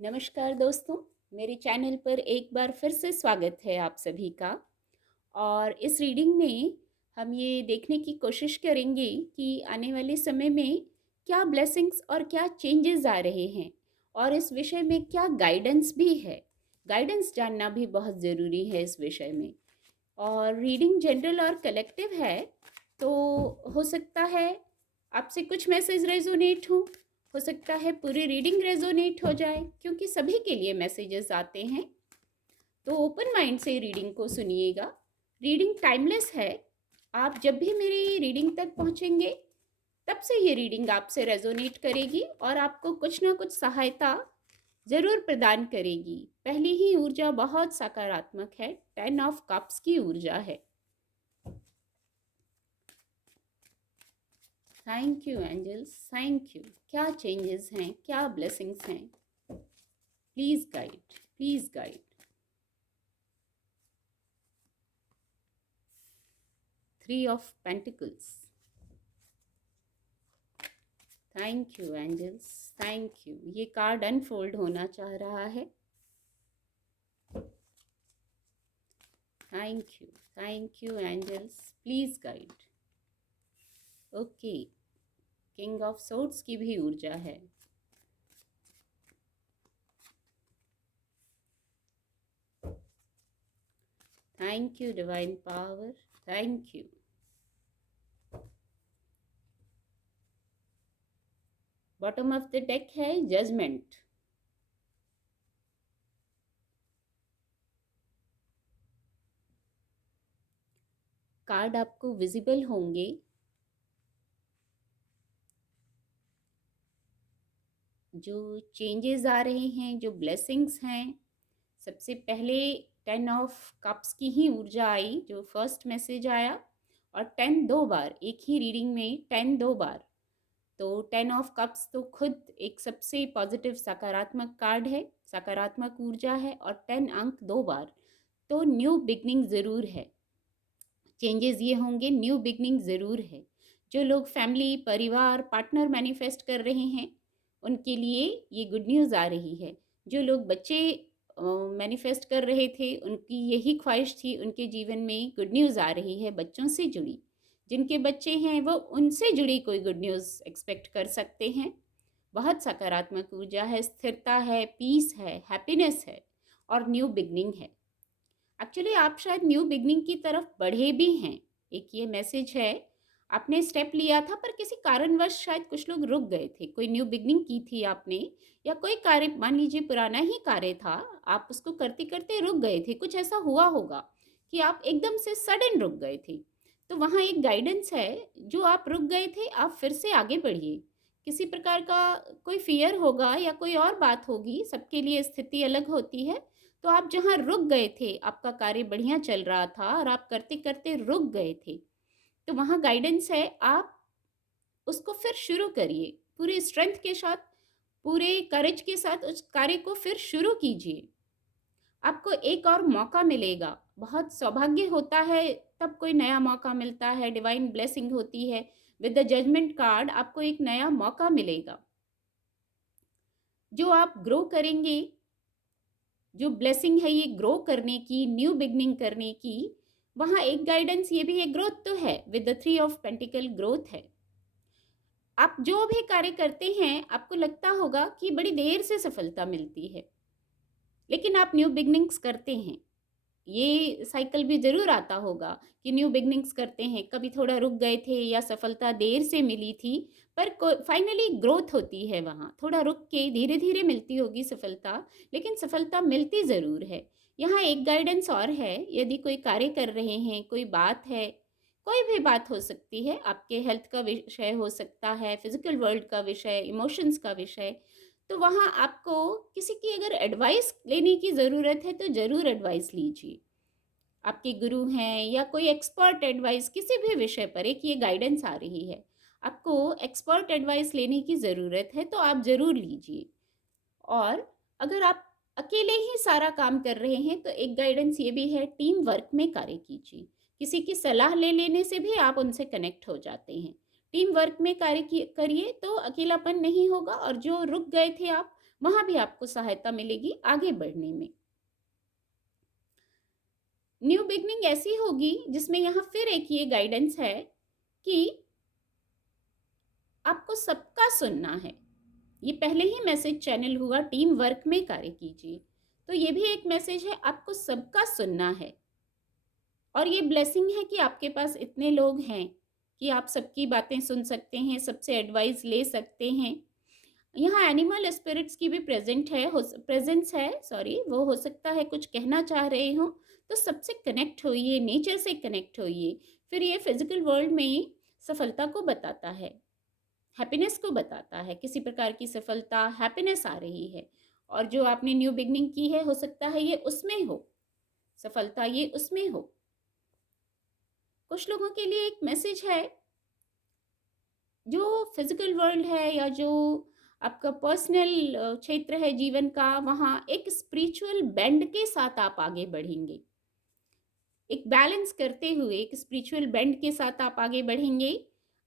नमस्कार दोस्तों, मेरे चैनल पर एक बार फिर से स्वागत है आप सभी का। और इस रीडिंग में हम ये देखने की कोशिश करेंगे कि आने वाले समय में क्या ब्लेसिंग्स और क्या चेंजेस आ रहे हैं और इस विषय में क्या गाइडेंस भी है। गाइडेंस जानना भी बहुत ज़रूरी है इस विषय में। और रीडिंग जनरल और कलेक्टिव है, तो हो सकता है आपसे कुछ मैसेज रेजोनेट हो सकता है पूरी रीडिंग रेजोनेट हो जाए, क्योंकि सभी के लिए मैसेजेस आते हैं। तो ओपन माइंड से रीडिंग को सुनिएगा। रीडिंग टाइमलेस है। आप जब भी मेरी रीडिंग तक पहुंचेंगे तब से ये रीडिंग आपसे रेजोनेट करेगी और आपको कुछ ना कुछ सहायता ज़रूर प्रदान करेगी। पहली ही ऊर्जा बहुत सकारात्मक है, 10 ऑफ कप्स की ऊर्जा है। Thank you angels, thank you. क्या चेंजेस हैं, क्या ब्लेसिंग्स हैं? Please guide, please guide. 3 of pentacles. Thank you angels, thank you. ये कार्ड अनफोल्ड होना चाह रहा है। Thank you angels, please guide. Okay, king of swords की भी ऊर्जा है। Thank you divine power, thank you. Bottom of the deck है जजमेंट। कार्ड आपको विजिबल होंगे। जो चेंजेस आ रहे हैं, जो ब्लेसिंग्स हैं, सबसे पहले 10 ऑफ कप्स की ही ऊर्जा आई, जो फर्स्ट मैसेज आया। और 10 दो बार, एक ही रीडिंग में 10 दो बार। तो 10 ऑफ कप्स तो खुद एक सबसे पॉजिटिव सकारात्मक कार्ड है, सकारात्मक ऊर्जा है। और 10 अंक दो बार, तो न्यू बिगनिंग ज़रूर है। चेंजेस ये होंगे, न्यू बिगनिंग ज़रूर है। जो लोग फैमिली, परिवार, पार्टनर मैनिफेस्ट कर रहे हैं उनके लिए ये गुड न्यूज़ आ रही है। जो लोग बच्चे मैनिफेस्ट कर रहे थे, उनकी यही ख्वाहिश थी, उनके जीवन में गुड न्यूज़ आ रही है बच्चों से जुड़ी। जिनके बच्चे हैं वो उनसे जुड़ी कोई गुड न्यूज़ एक्सपेक्ट कर सकते हैं। बहुत सकारात्मक ऊर्जा है, स्थिरता है, पीस है, हैप्पीनेस है और न्यू बिगनिंग है। एक्चुअली आप शायद न्यू बिगनिंग की तरफ बढ़े भी हैं। एक ये मैसेज है, आपने स्टेप लिया था पर किसी कारणवश शायद कुछ लोग रुक गए थे। कोई न्यू बिगनिंग की थी आपने, या कोई कार्य, मान लीजिए पुराना ही कार्य था, आप उसको करते करते रुक गए थे। कुछ ऐसा हुआ होगा कि आप एकदम से सडन रुक गए थे। तो वहाँ एक गाइडेंस है, जो आप रुक गए थे आप फिर से आगे बढ़िए। किसी प्रकार का कोई फियर होगा या कोई और बात होगी, सबके लिए स्थिति अलग होती है। तो आप जहाँ रुक गए थे, आपका कार्य बढ़िया चल रहा था और आप करते करते रुक गए थे, तो वहाँ गाइडेंस है, आप उसको फिर शुरू करिए पूरे स्ट्रेंथ के साथ, पूरे करेज के साथ उस कार्य को फिर शुरू कीजिए। आपको एक और मौका मिलेगा। बहुत सौभाग्य होता है तब कोई नया मौका मिलता है, डिवाइन ब्लेसिंग होती है। विद द जजमेंट कार्ड आपको एक नया मौका मिलेगा, जो आप ग्रो करेंगे। जो ब्लेसिंग है ये ग्रो करने की, न्यू बिगनिंग करने की। वहाँ एक गाइडेंस ये भी है, ग्रोथ तो है, with the 3 of pentacle growth है। आप जो भी कार्य करते हैं आपको लगता होगा कि बड़ी देर से सफलता मिलती है, लेकिन आप न्यू बिगनिंग्स करते हैं। ये साइकिल भी ज़रूर आता होगा कि न्यू बिगनिंग्स करते हैं, कभी थोड़ा रुक गए थे या सफलता देर से मिली थी, पर फाइनली ग्रोथ होती है। वहाँ थोड़ा रुक के धीरे धीरे मिलती होगी सफलता, लेकिन सफलता मिलती ज़रूर है। यहाँ एक गाइडेंस और है, यदि कोई कार्य कर रहे हैं, कोई बात है, कोई भी बात हो सकती है, आपके हेल्थ का विषय हो सकता है, फिजिकल वर्ल्ड का विषय, इमोशंस का विषय, तो वहाँ आपको किसी की अगर एडवाइस लेने की ज़रूरत है तो ज़रूर एडवाइस लीजिए। आपके गुरु हैं या कोई एक्सपर्ट एडवाइस, किसी भी विषय पर एक ये गाइडेंस आ रही है, आपको एक्सपर्ट एडवाइस लेने की ज़रूरत है तो आप ज़रूर लीजिए। और अगर आप अकेले ही सारा काम कर रहे हैं तो एक गाइडेंस ये भी है, टीम वर्क में कार्य कीजिए। किसी की सलाह ले लेने से भी आप उनसे कनेक्ट हो जाते हैं। टीम वर्क में कार्य करिए तो अकेलापन नहीं होगा, और जो रुक गए थे आप वहाँ भी आपको सहायता मिलेगी आगे बढ़ने में। न्यू बिगनिंग ऐसी होगी जिसमें यहाँ फिर एक ये गाइडेंस है कि आपको सबका सुनना है। ये पहले ही मैसेज चैनल हुआ, टीम वर्क में कार्य कीजिए। तो ये भी एक मैसेज है, आपको सबका सुनना है। और ये ब्लेसिंग है कि आपके पास इतने लोग हैं कि आप सबकी बातें सुन सकते हैं, सबसे एडवाइस ले सकते हैं। यहाँ एनिमल स्पिरिट्स की भी प्रेजेंस है, सॉरी, वो हो सकता है कुछ कहना चाह रहे हो, तो सबसे कनेक्ट होइए, नेचर से कनेक्ट होइए। फिर ये फिजिकल वर्ल्ड में सफलता को बताता है, हैप्पीनेस को बताता है, किसी प्रकार की सफलता, हैप्पीनेस आ रही है। और जो आपने न्यू बिगनिंग की है, हो सकता है ये उसमें हो, सफलता ये उसमें हो। कुछ लोगों के लिए एक मैसेज है, जो फिजिकल वर्ल्ड है या जो आपका पर्सनल क्षेत्र है जीवन का, वहाँ एक स्पिरिचुअल बेंड के साथ आप आगे बढ़ेंगे। एक बैलेंस करते हुए, एक स्पिरिचुअल बेंड के साथ आप आगे बढ़ेंगे।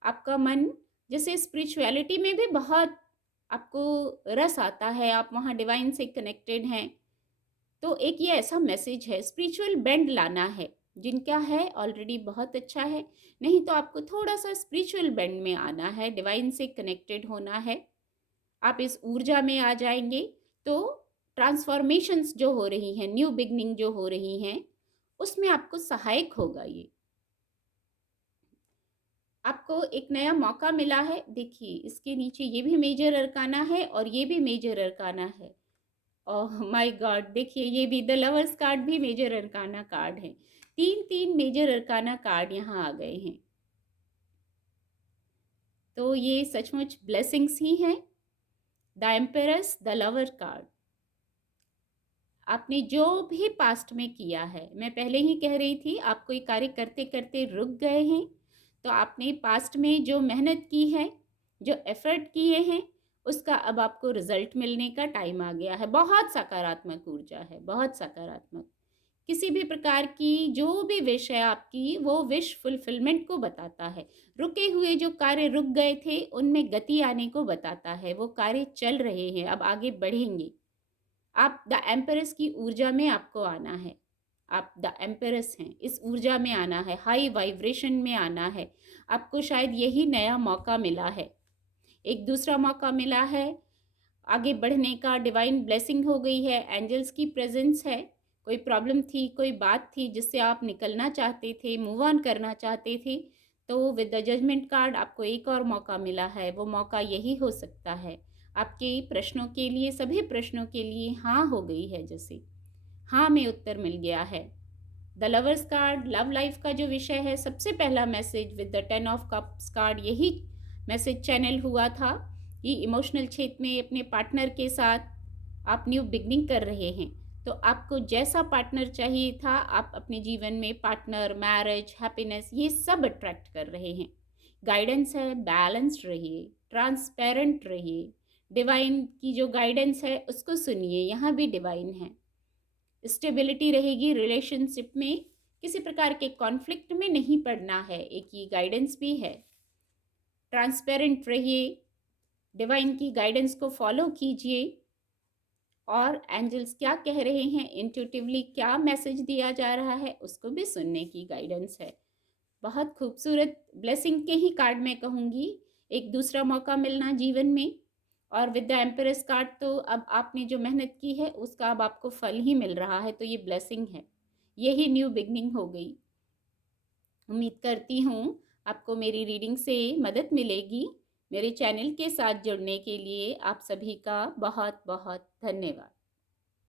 आपका मन, जैसे स्पिरिचुअलिटी में भी बहुत आपको रस आता है, आप वहाँ डिवाइन से कनेक्टेड हैं, तो एक ये ऐसा मैसेज है, स्पिरिचुअल बेंड लाना है। जिनका है ऑलरेडी बहुत अच्छा है, नहीं तो आपको थोड़ा सा स्पिरिचुअल बेंड में आना है, डिवाइन से कनेक्टेड होना है। आप इस ऊर्जा में आ जाएंगे तो ट्रांसफॉर्मेशंस जो हो रही हैं, न्यू बिगनिंग जो हो रही हैं, उसमें आपको सहायक होगा। ये आपको एक नया मौका मिला है। देखिए इसके नीचे ये भी मेजर अरकाना है और ये भी मेजर अरकाना है। ओह माय गॉड, देखिए ये भी द लवर्स कार्ड भी मेजर अरकाना कार्ड है। तीन तीन मेजर अरकाना कार्ड यहाँ आ गए हैं, तो ये सचमुच ब्लेसिंग्स ही हैं। The empress, the lover card. आपने जो भी पास्ट में किया है, मैं पहले ही कह रही थी, आप कोई कार्य करते करते रुक गए हैं, तो आपने पास्ट में जो मेहनत की है, जो एफर्ट किए हैं, उसका अब आपको रिजल्ट मिलने का टाइम आ गया है। बहुत सकारात्मक ऊर्जा है, बहुत सकारात्मक। किसी भी प्रकार की जो भी विश है आपकी, वो विश फुलफिलमेंट को बताता है। रुके हुए जो कार्य रुक गए थे, उनमें गति आने को बताता है। वो कार्य चल रहे हैं, अब आगे बढ़ेंगे। आप द एम्पेरस की ऊर्जा में आपको आना है। आप द एम्पेरस हैं, इस ऊर्जा में आना है, हाई वाइब्रेशन में आना है। आपको शायद यही नया मौका मिला है, एक दूसरा मौका मिला है आगे बढ़ने का। डिवाइन ब्लेसिंग हो गई है, एंजल्स की प्रेजेंस है। कोई प्रॉब्लम थी, कोई बात थी जिससे आप निकलना चाहते थे, मूव ऑन करना चाहते थे, तो विद द जजमेंट कार्ड आपको एक और मौका मिला है। वो मौका यही हो सकता है। आपके प्रश्नों के लिए, सभी प्रश्नों के लिए हाँ हो गई है, जैसे हाँ में उत्तर मिल गया है। The lovers card, love life का जो विषय है, सबसे पहला message with the 10 of cups card, यही मैसेज चैनल हुआ था कि इमोशनल क्षेत्र में अपने पार्टनर के साथ आप न्यू बिगनिंग कर रहे हैं। तो आपको जैसा पार्टनर चाहिए था, आप अपने जीवन में पार्टनर, मैरिज, हैप्पीनेस, ये सब अट्रैक्ट कर रहे हैं। गाइडेंस है, बैलेंस्ड रहिए, ट्रांसपेरेंट रहिए। डिवाइन की जो गाइडेंस है उसको सुनिए, यहाँ भी डिवाइन है। स्टेबिलिटी रहेगी रिलेशनशिप में, किसी प्रकार के कॉन्फ्लिक्ट में नहीं पड़ना है, एक ये गाइडेंस भी है। ट्रांसपेरेंट रहिए, डिवाइन की गाइडेंस को फॉलो कीजिए, और एंजल्स क्या कह रहे हैं, इंट्यूटिवली क्या मैसेज दिया जा रहा है, उसको भी सुनने की गाइडेंस है। बहुत खूबसूरत ब्लेसिंग के ही कार्ड मैं कहूँगी, एक दूसरा मौका मिलना जीवन में। और विद द एम्पेरस कार्ड तो अब आपने जो मेहनत की है उसका अब आपको फल ही मिल रहा है, तो ये ब्लेसिंग है, यही न्यू बिगनिंग हो गई। उम्मीद करती हूँ आपको मेरी रीडिंग से मदद मिलेगी। मेरे चैनल के साथ जुड़ने के लिए आप सभी का बहुत बहुत धन्यवाद।